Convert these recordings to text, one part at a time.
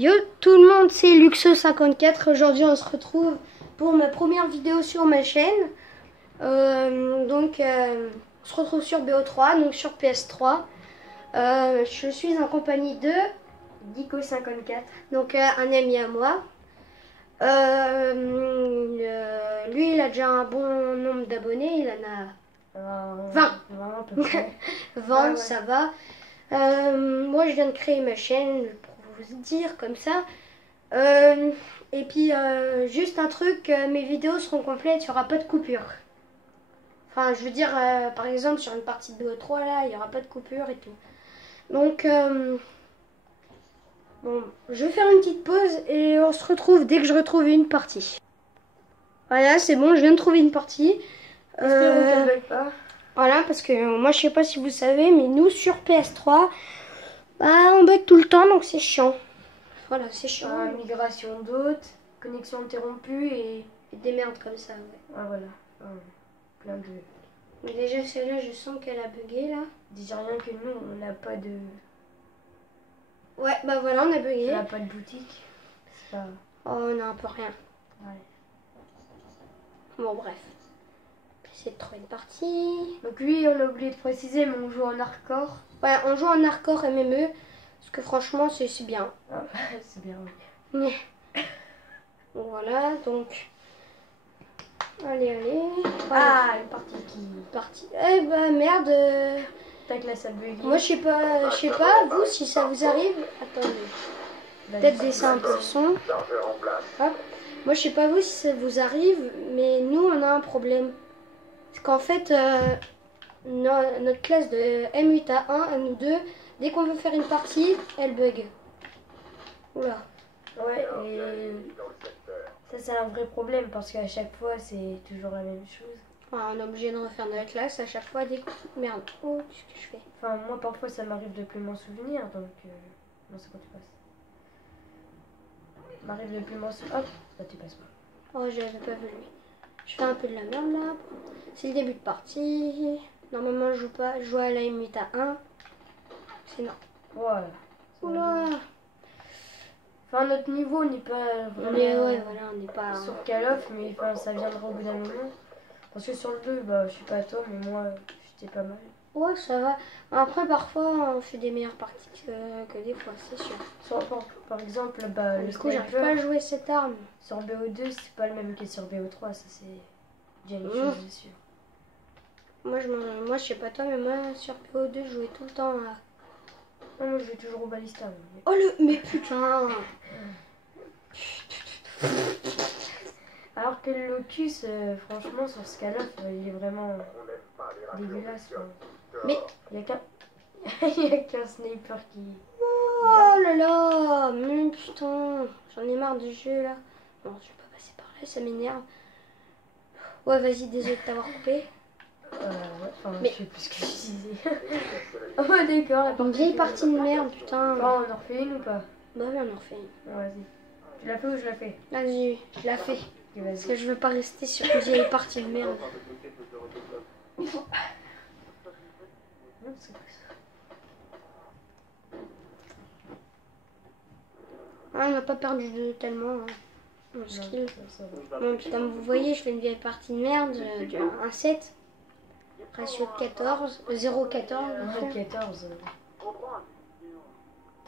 Yo tout le monde, c'est Luxo54. Aujourd'hui on se retrouve pour ma première vidéo sur ma chaîne. On se retrouve sur BO3, donc sur PS3. Je suis en compagnie de Dico54. donc un ami à moi. Lui il a déjà un bon nombre d'abonnés, il en a 20. 20 à peu près. 20, Ah ouais. ça va. Moi je viens de créer ma chaîne pour vous dire comme ça. Et puis juste un truc, mes vidéos seront complètes, il n'y aura pas de coupure. Enfin je veux dire par exemple sur une partie de BO3 là, il n'y aura pas de coupure et tout. Donc bon, je vais faire une petite pause et on se retrouve dès que je retrouve une partie. Voilà, c'est bon, je viens de trouver une partie. Espérons qu'elle ne bug pas. Voilà, parce que moi je sais pas si vous savez, mais nous sur PS3, bah on bug tout le temps donc c'est chiant. Voilà, c'est chiant. Migration d'hôtes, connexion interrompue et Des merdes comme ça, ouais. ah voilà. Plein de. Mais déjà celle-là, je sens qu'elle a bugué là. Dis rien que nous on n'a pas de. Ouais, bah voilà, on a bugué. On n'a pas de boutique. C'est pas. Oh, on a un peu rien. Ouais. Bon, bref. J'essaie de trouver une partie. Donc lui on a oublié de préciser mais on joue en hardcore. Ouais, on joue en hardcore MME. Parce que franchement, c'est bien. Ah, c'est bien oui. Bon, voilà, donc. Allez. Ah une partie qui. Partie. Eh bah merde. Tac là ça bug. Moi, je sais pas, vous, si ça vous arrive. Attendez. Peut-être baisser un peu le son. Hop. Moi, je sais pas vous si ça vous arrive, mais nous, on a un problème. C'est qu'en fait, notre classe de M8A1, nous deux, dès qu'on veut faire une partie, elle bug. Oula. Ouais et ça c'est un vrai problème parce qu'à chaque fois c'est toujours la même chose. Enfin, on est obligé de refaire notre classe à chaque fois dès que... Merde. Oh, qu'est-ce que je fais? Enfin moi parfois ça m'arrive de plus m'en souvenir donc non c'est quand tu passes. M'arrive de plus m'en souvenir. Hop, bah tu passes pas. Oh, j'avais pas vu lui. Je fais un peu de la merde là. C'est le début de partie. Normalement, je joue pas. Je joue à la M8A1. C'est non. Voilà. Oula. Enfin notre niveau n'est pas vraiment Mais ouais, voilà, on n'est pas. sur Call of mais enfin, ça viendra au bout d'un moment. Parce que sur le 2, bah je suis pas à toi mais moi j'étais pas mal. Ouais, ça va. Après, parfois, on fait des meilleures parties que des fois, c'est sûr. Par exemple, bah, le Du coup, j'arrive pas à sniper jouer cette arme. sur BO2 c'est pas le même que sur BO3, ça c'est déjà une chose c'est sûr. Moi, je sais pas toi, mais moi, sur PO2, je jouais tout le temps à... Non, moi je vais toujours au balista. Mais... Oh, mais putain. Alors que le Locus, franchement, sur ce cas-là, il est vraiment dégueulasse. Mais... Il y a qu'un sniper qui... Oh là là. Mais putain. J'en ai marre du jeu, là. Non, je vais pas passer par là, ça m'énerve. Ouais, vas-y, désolé de t'avoir coupé. Enfin, Mais- je sais plus ce que je disais. Oh, d'accord. Une vieille partie de merde, putain. Bon, on en refait une ou pas? Bah oui, on en refait une. Vas-y. Tu l'as fait ou je la fais? Vas-y, je la fais. Ok, Parce que vas-y. je veux pas rester sur une vieille partie de merde. Non, c'est pas ça. Ah, on n'a pas perdu de tellement mon skill. Bon, putain, vous voyez, je fais une vieille partie de merde, du 1-7. Ratio 14, 0-14. 14.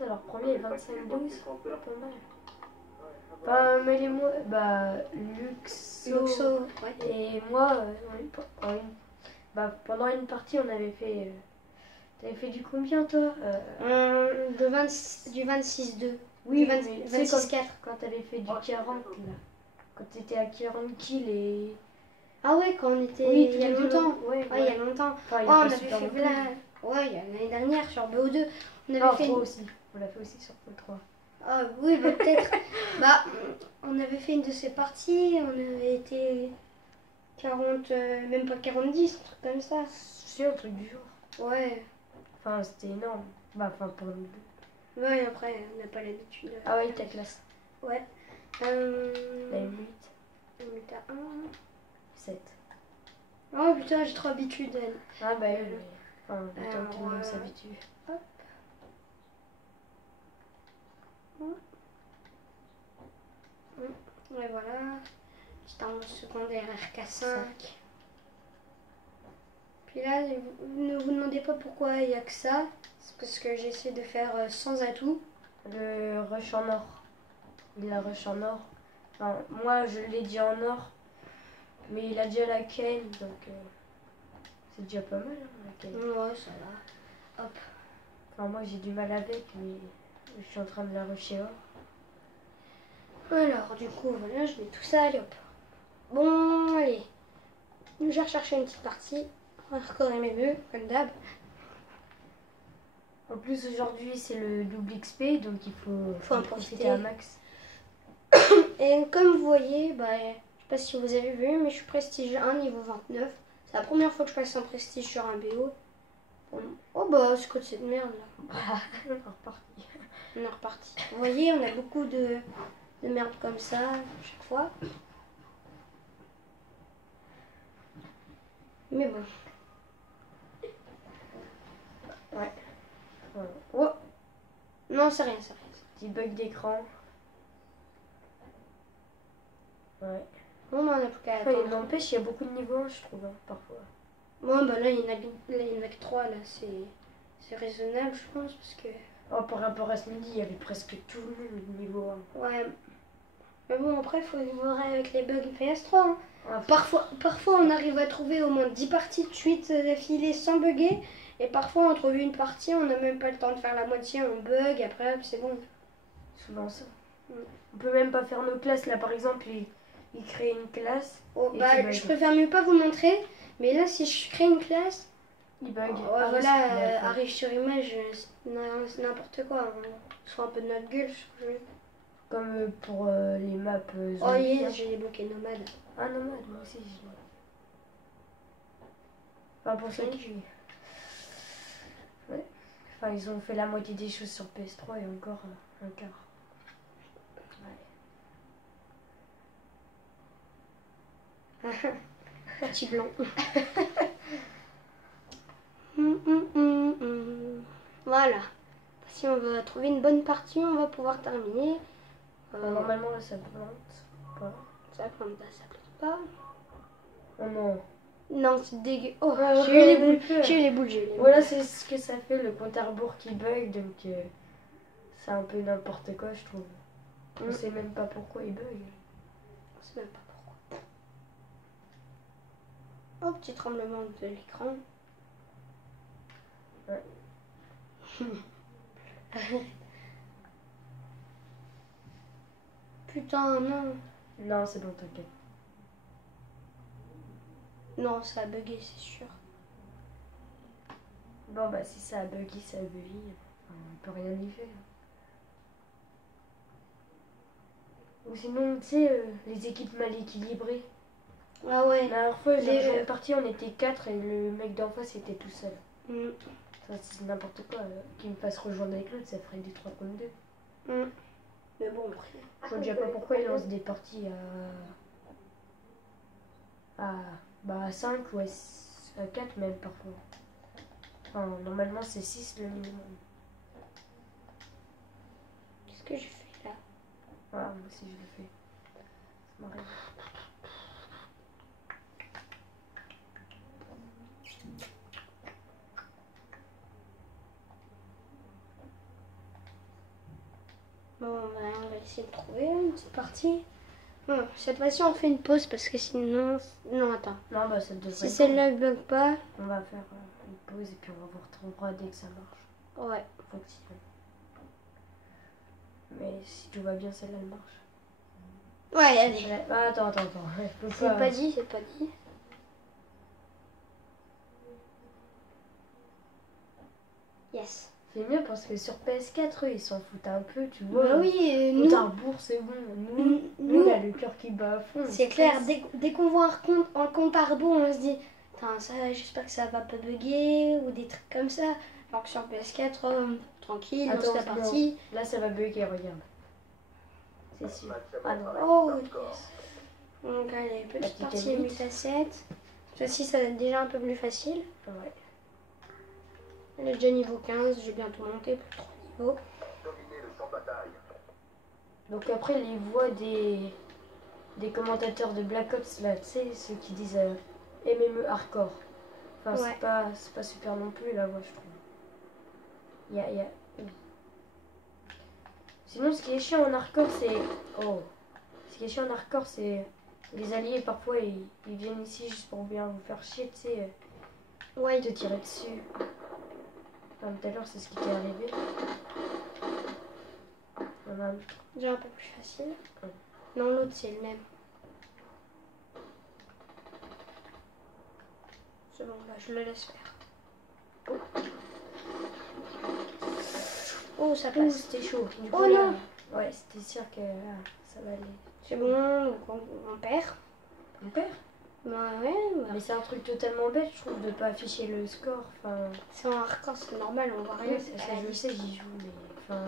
Alors, premier 25-12, pas mal. Enfin, mais les mois, bah, Luxo, ouais. et moi, pendant une partie, on avait fait. T'avais fait du combien, toi Du 26-2. Oui, du 20 mais tu sais, 26-4. quand t'avais fait du 40, là. Quand t'étais à 40 kills et. Ah ouais, quand on était. Oui, il y a longtemps. Ouais, Ouais, il y a longtemps. Enfin, il y Oh, a on pas avait super fait longtemps. là. Ouais, il y a l'année dernière sur BO2. On avait Non, fait. toi aussi. On l'a fait aussi sur Pôle 3. Ah oui, bah, peut-être. Bah, on avait fait une de ces parties, on avait été 40, même pas 40-10, un truc comme ça. C'est un truc du genre. Ouais. Enfin, c'était énorme. Bah, enfin, pour nous deux. Ouais, après, on n'a pas l'habitude. Ah ouais, ta classe. Ouais. La M8, On est à 1. 7. Oh putain, j'ai trop habitude. Ah bah oui, enfin, le temps que tout le monde Alors, s'habitue. Hop. Ouais, voilà. J'étais en secondaire RK5. Puis là, ne vous demandez pas pourquoi il n'y a que ça. C'est parce que j'essaie de faire sans atout. Le rush en or. Il a rush en or. Enfin, moi, je l'ai dit en or. Mais il a déjà la Kane, donc c'est déjà pas mal, hein, la Kane. Ouais, ça va. Hop. Enfin, moi, j'ai du mal avec, mais je suis en train de la rusher or. Alors, du coup, voilà, je mets tout ça, allez hop. Bon, allez. Je vais rechercher une petite partie. On va recorrer mes vœux, comme d'hab. En plus, aujourd'hui, c'est le double XP, donc il faut en profiter à max. Et comme vous voyez, bah, je sais pas si vous avez vu, mais je suis prestige 1, niveau 29. C'est la première fois que je passe en prestige sur un BO. Oh bah, c'est quoi de cette merde là? On est reparti. On est reparti. Vous voyez, on a beaucoup de merde comme ça, à chaque fois. Mais bon. Ouais. Voilà. Oh. Non, c'est rien, c'est rien. Petit bug d'écran. Ouais. Bon, bah, on a plus qu'à Enfin, attendre. il n'empêche, il y a beaucoup de niveaux 1, je trouve, hein, parfois. Bon, bah là, il y en a que 3, là, c'est raisonnable, je pense, parce que... Oh, par rapport à ce midi, il y avait presque tout le monde niveau 1. Ouais. Mais bon, après, il faut voir avec les bugs PS3. Hein. Ah, Parfois, on arrive à trouver au moins 10 parties de suite d'affilée sans bugger. Et parfois, on trouve une partie, on n'a même pas le temps de faire la moitié, on bug, après, hop, c'est bon. souvent ça. On peut même pas faire nos classes. Là, par exemple, il crée une classe. Oh, bah, je préfère mieux pas vous montrer. Mais là, si je crée une classe, il bug. voilà, arrive sur image, c'est n'importe quoi. On se fout un peu de notre gueule, je trouve. Comme pour les maps zombies. Oh yes, j'ai débloqué Nomade. Ah, Nomade, moi aussi. Enfin, pour ceux qui... Ouais. Enfin, ils ont fait la moitié des choses sur PS3 et encore un quart. Ouais. Petit blanc. Voilà. Si on veut trouver une bonne partie, on va pouvoir terminer. Normalement, là, ça plante pas. Ça plante pas. Oh non. Non, c'est dégueu. Oh, j'ai eu les boules. Voilà, c'est ce que ça fait, le compte à rebours qui bug, donc c'est un peu n'importe quoi, je trouve. On sait même pas pourquoi il bug. On sait même pas pourquoi. Oh, petit tremblement de l'écran. Ouais. Putain, non. Non, c'est bon, t'inquiète. Non, ça a bugué, c'est sûr. Bon, bah, si ça a bugué, ça a bugué. On peut rien y faire. Ou sinon, tu sais, les équipes mal équilibrées. Ah ouais. La dernière fois, j'ai rejoint une partie, on était 4 et le mec d'en face était tout seul. Ça, c'est n'importe quoi. Qu'il me fasse rejoindre avec l'autre, ça ferait du 3 contre 2. Mais bon, après. Je vois déjà pas pourquoi il lance des parties à 5 ou à 4 même parfois. Enfin, normalement c'est 6 le minimum. Qu'est-ce que je fais là? Voilà, moi aussi je le fais. Ça m'arrive. Bon, on va essayer de trouver une petite partie. Bon, cette fois-ci, on fait une pause parce que sinon... Non, attends. Non, bah ça devrait si celle-là ne bug pas... On va faire une pause et puis on va vous retrouvera dès que ça marche. Ouais. Fonctionne. Mais si tout va bien, celle-là, elle marche. Ouais, allez. Ah, attends. C'est pas dit. Yes. C'est mieux parce que sur PS4, eux, ils s'en foutent un peu, tu vois. Bah oui, nous... un rebours, c'est bon. Nous, il a le cœur qui bat à fond. C'est clair, dès qu'on voit un compte à rebours, on se dit, ça, j'espère que ça va pas bugger ou des trucs comme ça. Alors que sur PS4, tranquille, lance la partie. Là, ça va bugger, regarde. C'est sûr. Ah non. Oh, yes. Donc, allez, petite partie MUT 7. Ceci, ça va être déjà un peu plus facile. Ouais. Elle est déjà niveau 15, j'ai bientôt monté plus 3 niveaux. Donc après les voix des commentateurs de Black Ops, là, tu sais, ceux qui disent MME hardcore. Enfin, Ouais. c'est pas super non plus, la voix, je trouve. Il y a... Sinon, ce qui est chiant en hardcore, c'est... Oh. Ce qui est chiant en hardcore, c'est... Les alliés, parfois, ils viennent ici juste pour bien vous faire chier, tu sais. Ouais. Te tirer dessus. Comme tout à l'heure, c'est ce qui t'est arrivé. Il y en a un autre. Déjà un peu plus facile. Ouais. Non, l'autre, c'est le même. C'est bon, bah, je le laisse faire. Oh, ça Ouh, passe. c'était chaud. Du Oh coup, là, non. ouais, c'était sûr que là, ça va aller. C'est bon, donc on perd. On perd. Bah ouais, bah, Mais c'est un truc totalement bête, je trouve, de pas afficher le score. Enfin, c'est en hardcore, c'est normal, on voit rien. ça, je sais, j'y joue, mais enfin,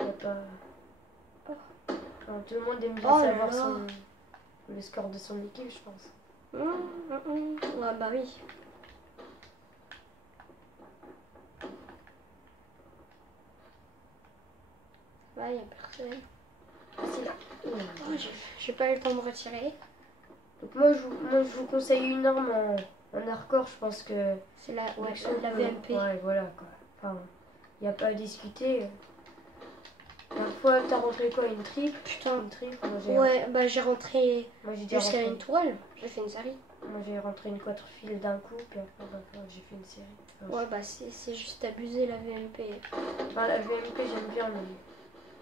y a pas. Enfin, tout le monde aime bien Oh là savoir là. le score de son équipe, je pense. Ouais, bah oui. Là, il n'y a personne. C'est là. Oh, j'ai pas eu le temps de retirer. Donc moi, je vous conseille une arme en hardcore, je pense que C'est la, ouais, Luxo la peut- VMP. Ouais, voilà quoi. Enfin, il n'y a pas à discuter. La fois, t'as rentré quoi, une triple? Putain. Une triple. Ouais, bah j'ai rentré Moi j'ai déjà jusqu'à rentré. une tourelle. J'ai fait une série. Moi j'ai rentré une 4 fils d'un coup, puis après j'ai fait une série. Enfin, Ouais, bah c'est juste abusé la VMP. enfin, la VMP j'aime bien, mais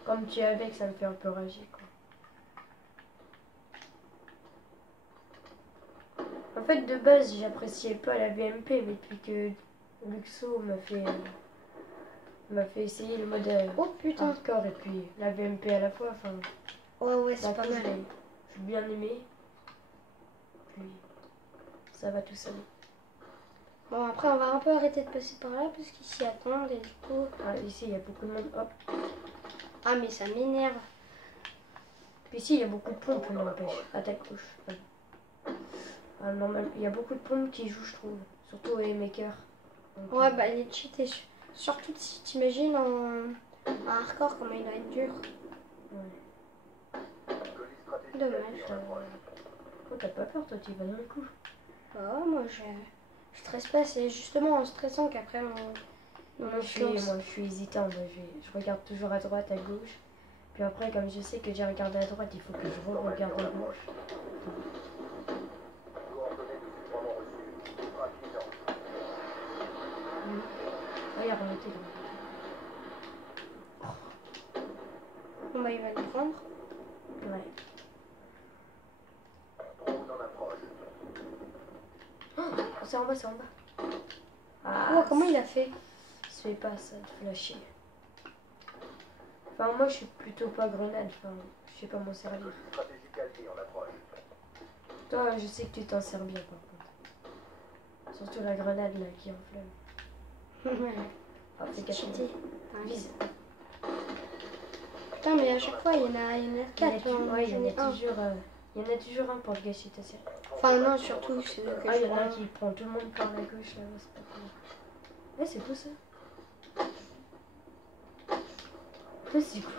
comme tu es avec, ça me fait un peu rager quoi. En fait, de base, j'appréciais pas la VMP, mais depuis que Luxo m'a fait essayer le mode Oh putain. hardcore et puis la VMP à la fois, enfin, Ouais, c'est d'un pas coup, mal. j'ai bien aimé. Puis ça va tout seul. Bon, après, on va un peu arrêter de passer par là parce qu'ils s'y attendent et du coup. Ah, ici, il y a beaucoup de monde. Hop. Ah, mais ça m'énerve. Puis ici, il y a beaucoup de pompes, n'empêche. Attaque gauche. Ah, normal, il y a beaucoup de pompes qui jouent, je trouve. Surtout les makers. Donc, Ouais, bah les cheats, surtout si t'imagines en hardcore comment il doit être dur. Ouais. Dommage. Oh, t'as pas peur, toi, tu y vas d'un coup. Oh, moi je stresse pas, c'est justement en stressant qu'après on Moi, je suis hésitant. Moi, je regarde toujours à droite, à gauche. Puis après, comme je sais que j'ai regardé à droite, il faut que je re-regarde à gauche. Regarde, on était là. Bon, bah il va le prendre. Ouais. Oh, c'est en bas, c'est en bas. Ah, Oh, comment il a fait? se fait pas ça de flasher. Enfin, moi je suis plutôt pas grenade, enfin, je sais pas m'en servir. Toi, je sais que tu t'en sers bien par contre. Surtout la grenade là qui enflamme. Ouais. Ah, fais C'est gaffe. cheaté. Vise. Putain, mais à chaque fois il y en a 4. Ouais, il y J'en en ai a un. toujours, il y en a toujours un pour te gâcher ta série. Enfin, non, surtout c'est que Ah, il y je en a un prends. qui prend tout le monde par la gauche là, c'est pas cool. Ouais, c'est cool ça. Ouais, c'est cool.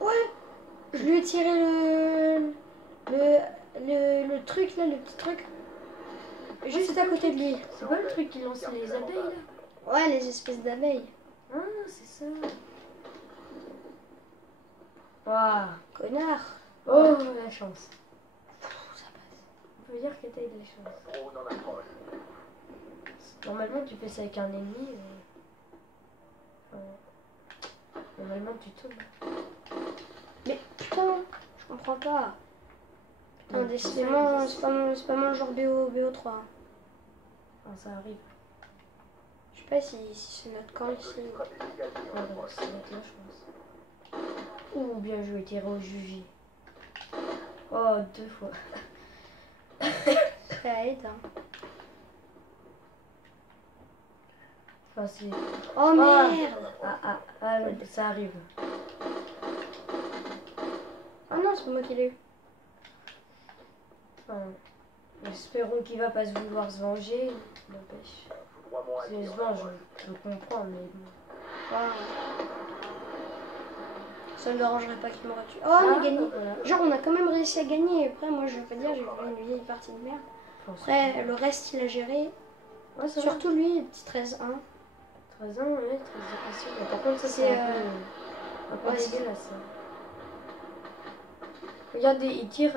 Ouais, je lui ai tiré le truc là, le petit truc. Juste à côté de lui. C'est quoi le truc qui lance les abeilles là? Ouais, les espèces d'abeilles. Ah, c'est ça. Waouh. Connard. Oh, la chance. Ça passe. On peut dire que t'as eu de la chance. Normalement, tu fais ça avec un ennemi. Normalement, tu tombes. Mais putain, je comprends pas. Putain, Ouais, décidément, c'est pas mon genre BO3. Enfin, ça arrive. Je sais pas si c'est notre camp ici. Ouais, ça va être là, je pense. Ouh, bien joué, tiré au jugé. Oh, 2 fois. Ça aide. Hein. Enfin, c'est... Oh merde. Ça arrive. Oh non, c'est pas moi qui l'ai eu. Enfin, espérons qu'il va pas se vouloir se venger. N'empêche. S'il se venge, je comprends, mais bon. Wow. Ça ne dérangerait pas qu'il m'aurait tué. Oh, on a gagné. Voilà. Genre, on a quand même réussi à gagner. Après, moi, je veux pas dire, j'ai fait une vieille partie de merde. Après, le reste, il a géré. Ouais, ça Surtout lui, petit 13-1. 13 ans, ouais, 13 ans facile. Mais par contre, ça, c'est un peu ouais, dégueulasse. Regardez, il tire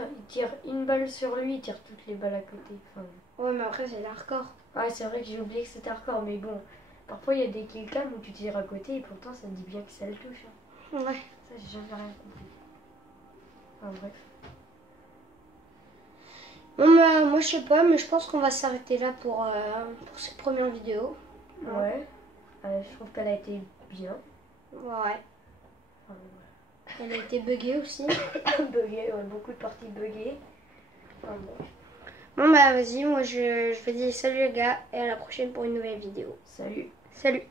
une balle sur lui, il tire toutes les balles à côté. Enfin... Ouais, mais après, c'est l'hardcore. Ouais, c'est vrai que j'ai oublié que c'était hardcore, mais bon, parfois il y a des killcams où tu tires à côté et pourtant ça te dit bien que ça le touche. Hein. Ouais. Ça, j'ai jamais rien compris. Enfin, bref. Bon, bah, moi, je sais pas, mais je pense qu'on va s'arrêter là pour cette première vidéo. Ouais. Je trouve qu'elle a été bien. Ouais. Enfin, Elle a été buggée aussi. buggée, ouais, beaucoup de parties buggées. Enfin, bref. Bon, bah, vas-y, moi, je vais dire salut les gars et à la prochaine pour une nouvelle vidéo. Salut. Salut.